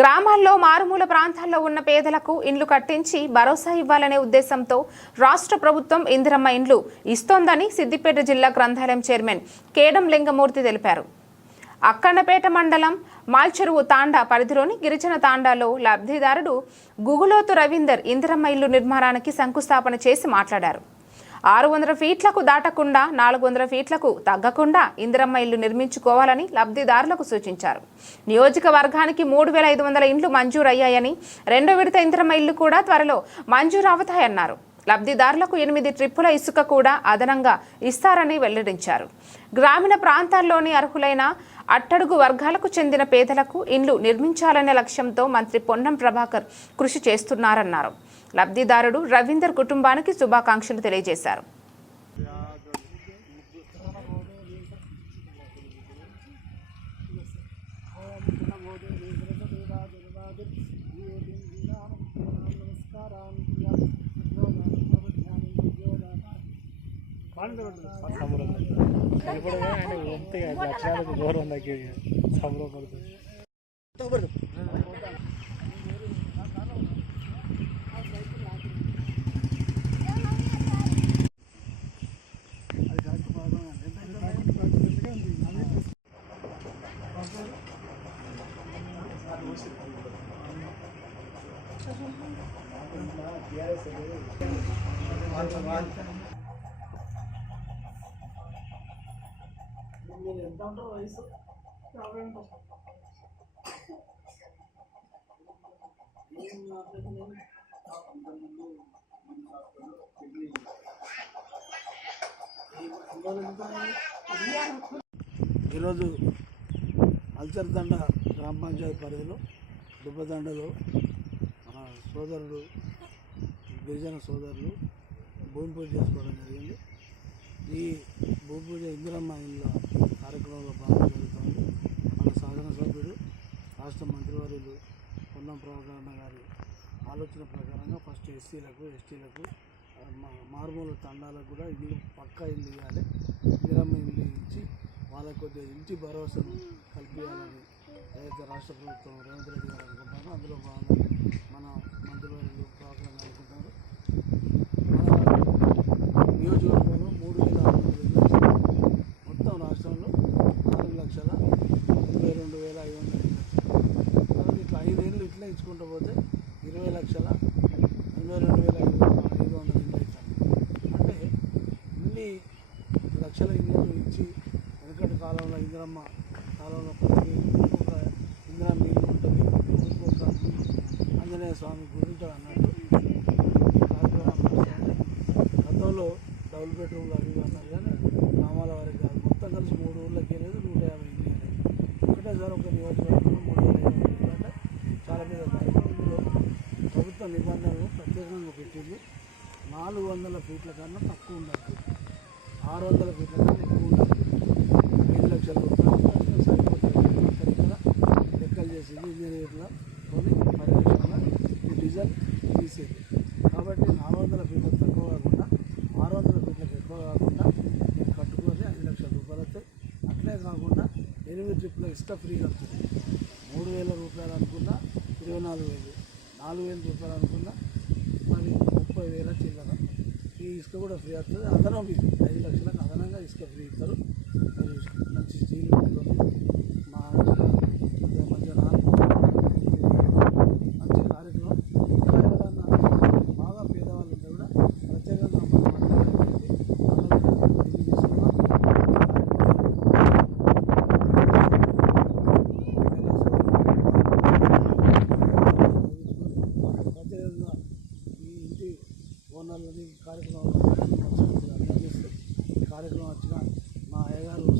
గ్రామాల్లో మారుమూల ప్రాంతాల్లో ఉన్న పేదలకు ఇండ్లు కట్టించి భరోసా ఇవ్వాలనే ఉద్దేశంతో రాష్ట్ర ప్రభుత్వం ఇందిరమ్మ ఇండ్లు ఇస్తోందని సిద్దిపేట జిల్లా గ్రంథాలయం చైర్మన్ కేడం లింగమూర్తి తెలిపారు. అక్కన్నపేట మండలం మాల్చెరువు తాండా పరిధిలోని గిరిజన తాండాలో లబ్ధిదారుడు గుగులోతు రవీందర్ ఇందిరమ్మ ఇల్లు నిర్మాణానికి శంకుస్థాపన చేసి మాట్లాడారు. ఆరు వందల ఫీట్లకు దాటకుండా నాలుగు వందల ఫీట్లకు తగ్గకుండా ఇందిరమ్మ ఇల్లు నిర్మించుకోవాలని లబ్ధిదారులకు సూచించారు. నియోజకవర్గానికి మూడు వేల ఐదు వందల ఇండ్లు మంజూరయ్యాయని రెండో విడత ఇందిరమ్మ ఇల్లు కూడా త్వరలో మంజూరు అవుతాయన్నారు లబ్ధిదారులకు ఎనిమిది ట్రిప్పుల ఇసుక కూడా అదనంగా ఇస్తారని వెల్లడించారు. గ్రామీణ ప్రాంతాల్లోని అర్హులైన అట్టడుగు వర్గాలకు చెందిన పేదలకు ఇండ్లు నిర్మించాలనే లక్ష్యంతో మంత్రి పొన్నం ప్రభాకర్ కృషి చేస్తున్నారన్నారు. లబ్ధిదారుడు రవీందర్ కుటుంబానికి శుభాకాంక్షలు తెలియజేశారు. ఇప్పుడు మీరు ఎంత ఉంటారు వయసు తగ్గి సంబరపడుతుంది ఈరోజు గ్రామ పంచాయతీ పరిధిలో దుబ్బదండలో మన సోదరుడు గిరిజన సోదరులు భూమి పూజ చేసుకోవడం జరిగింది. ఈ భూమి పూజ ఇందిరమ్మ ఇళ్ళ కార్యక్రమంలో భాగంగా జరుగుతుంది. మన సాధన సభ్యుడు రాష్ట్ర మంత్రివర్యులు పొన్నం ప్రభాకరణ గారి ఆలోచన ప్రకారంగా ఫస్ట్ ఎస్సీలకు ఎస్టీలకు మారుమూల తండాలకు కూడా ఇల్లు పక్కా ఇల్లు ఇవ్వాలి. ఇందిరమ్మ ఇల్లు ఇచ్చి వాళ్ళకు కొద్దిగా ఇంటి భరోసాను కల్పించాలని ఏదైతే రాష్ట్ర ప్రభుత్వం రేవంత్ రెడ్డి గారు అనుకుంటారో అందులో భాగంగా మన మంత్రివర్యులు ప్రభాకరణ అనుకుంటారు. మన నియోజకవర్గంలో మూడు వేల మొత్తం రాష్ట్రంలో నాలుగు లక్షల ఇరవై రెండు వేల ఐదు వందల ఇళ్ళు కాబట్టి ఇట్లా ఐదేళ్ళు ఇట్లా ఇచ్చుకుంటూ పోతే ఇరవై లక్షల ఎనభై రెండు వేల ఐదు వందల ఐదు వందల అంటే ఇన్ని లక్షల ఇళ్ళు ఇచ్చి వెనకటి కాలంలో ఇందిరమ్మ కాలంలో ప్రతి ఒక్కొక్క ఇందిరమ్మ ఉంటుంది ఒక్కొక్క ఆంజనేయ స్వామి గుడి అన్నట్టు గతంలో డబుల్ బెడ్రూమ్లు అవి అన్నారు కానీ గ్రామాల వరకు కాదు. మొత్తం కలిసి మూడు ఊళ్ళకి వెళ్ళేది నూట యాభై ఇల్లు వెళ్ళేది ఒకటేసారి ఒక నియోజకవర్గంలో మూడు వేల యాభై ఇల్లు అంటే చాలా పెద్ద కార్యక్రమం ఇందులో ప్రభుత్వ నిబంధనలు ప్రత్యేకంగా పెట్టింది. నాలుగు వందల ఫీట్ల కన్నా తక్కువ ఉండదు ఆరు వందల ఫీట్ల కన్నా ఎక్కువ ఉండదు ఐదు లక్షల రూపాయలు సరిపోతుంది ఇక్కడ లెక్కలు చేసింది ఇంజనీర్ల కొని పరిరక్షణ ఈ డీజిల్ తీసేది. కాబట్టి నాలుగు వందల ఫీట్లకు తక్కువ కాకుండా ఆరు వందల ఫీట్లకు ఎక్కువ కాకుండా మీరు కట్టుకొని ఐదు లక్షల రూపాయలు వస్తాయి అట్లే కాకుండా ఎనిమిది ట్రిప్ల ఇసుక ఫ్రీగా వస్తుంది మూడు వేల రూపాయలు అనుకున్నా ఇరవై నాలుగు వేలు. నాలుగు వేల రూపాయలు అనుకున్నా మరి ముప్పై వేల చిల్లర. ఈ ఇసుక కూడా ఫ్రీ వస్తుంది. అదనం ఇది. ఐదు లక్షలకు అదనంగా ఇసుక ఫ్రీ ఇస్తారు. మంచి స్టీల్ ఉంటుంది. మా అయ్యగారు